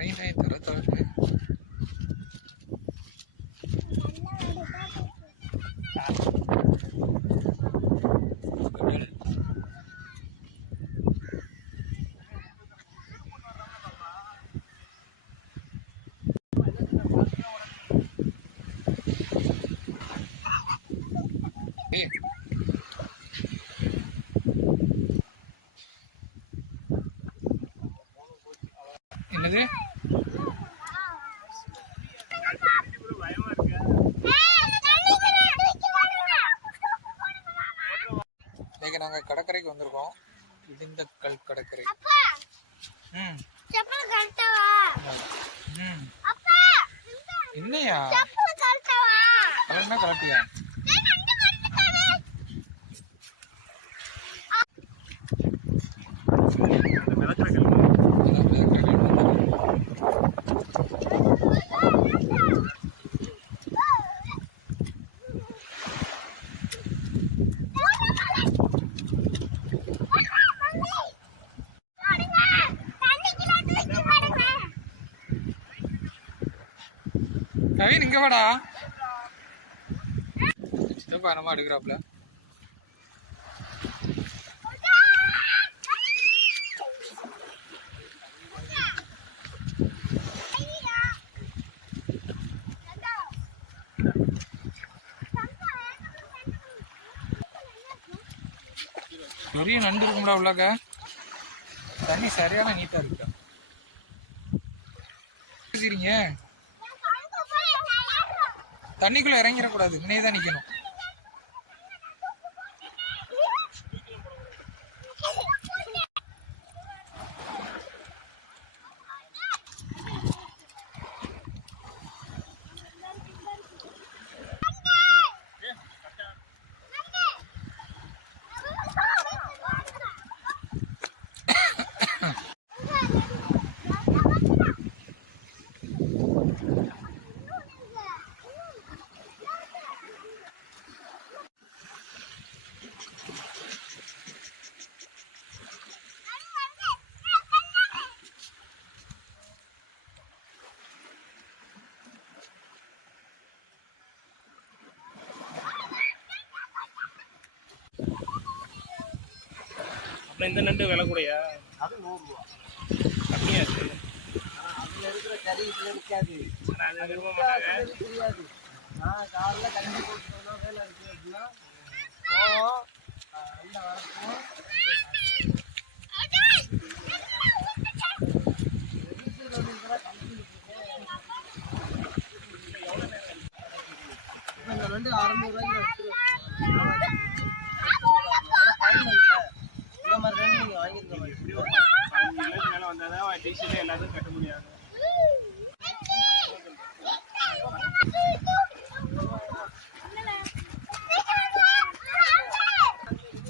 नहीं नई तरह तरह இன்னைக்கு நாங்கள் கடற்கரைக்கு வந்திருக்கோம். இடிந்த கல் கடற்கரை. ம். ம். என்னையா? கலர்னா கலட்டியா கவின் இங்க வாடா. சித்தப்பா என்னமா எடுக்கிறாப்ல. பெரிய நண்டு இருக்கும்டா உள்ளாக்க. தண்ணி சரியான நீட்டா இருக்கா. பேசுறீங்க தண்ணிக்குள்ளே இறங்கிடக்கூடாது முன்னே தான் நிற்கணும் இந்த நண்டு விலை கூடயா? அது நூறுரூவா. கம்மியா இருக்கு. ஆனால் அதில் இருக்கிற கறி இதில் இருக்காது அது விரும்ப மாட்டாங்க. தெரியாது. நான் காலைல கஞ்சி போட்டு வேலை இருக்குது அப்படின்னா போவோம் நல்ல வரப்போம் ரெண்டு அறநூறுவாய்க்கு எல்லாத்தையும் கட்ட முடியாது.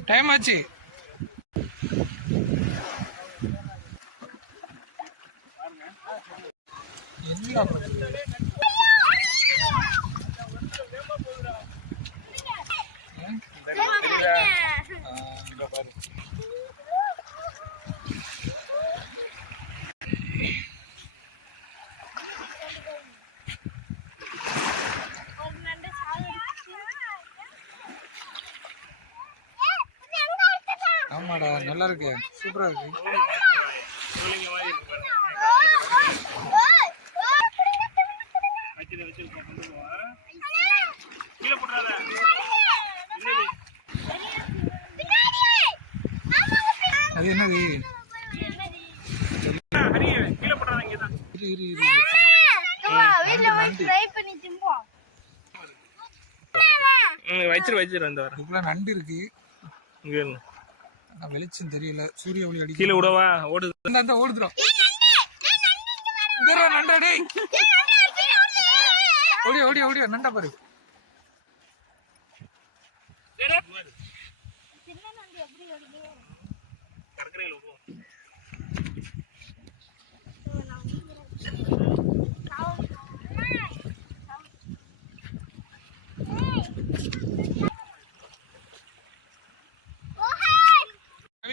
டைம் ஆச்சு. என்னடா பண்ணுது? ம்? தெரியுதா ஆ, இங்க பாரு. ஆமாடா நல்லா இருக்கு. சூப்பரா இருக்கு. அது என்னது? இரு இரு இரு. வீட்டுல போய் ட்ரை பண்ணி திம்போம். ம் வச்சிரு வச்சிரு அந்த நண்டு இருக்கு. இங்கே வெளிச்சம் தெரியல. சூரிய ஒளி அடிக்க கீழே விடவா? ஓடுது. அந்த ஓடுதுடா. இங்கடா நண்டா டேய். ஓடி ஓடி ஓடி நண்டா பாரு. கடற்கரையில் போ.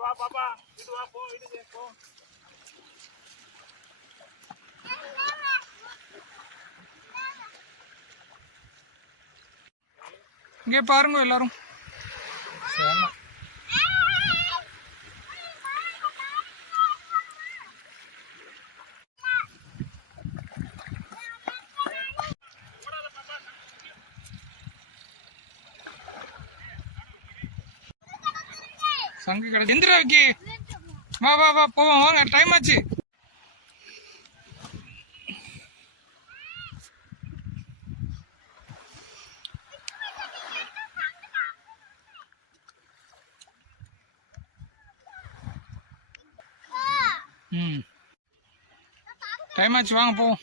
வா பாப்பா வீட்டு வா போ வீட்டுக்கு போ. இங்கே பாருங்க எல்லாரும். சங்கு கிடையாது எந்திரா விக்கி வா வா வா போவோம். வாங்க டைம் ஆச்சு. ம். டைம் ஆச்சு. வாங்க போவோம்.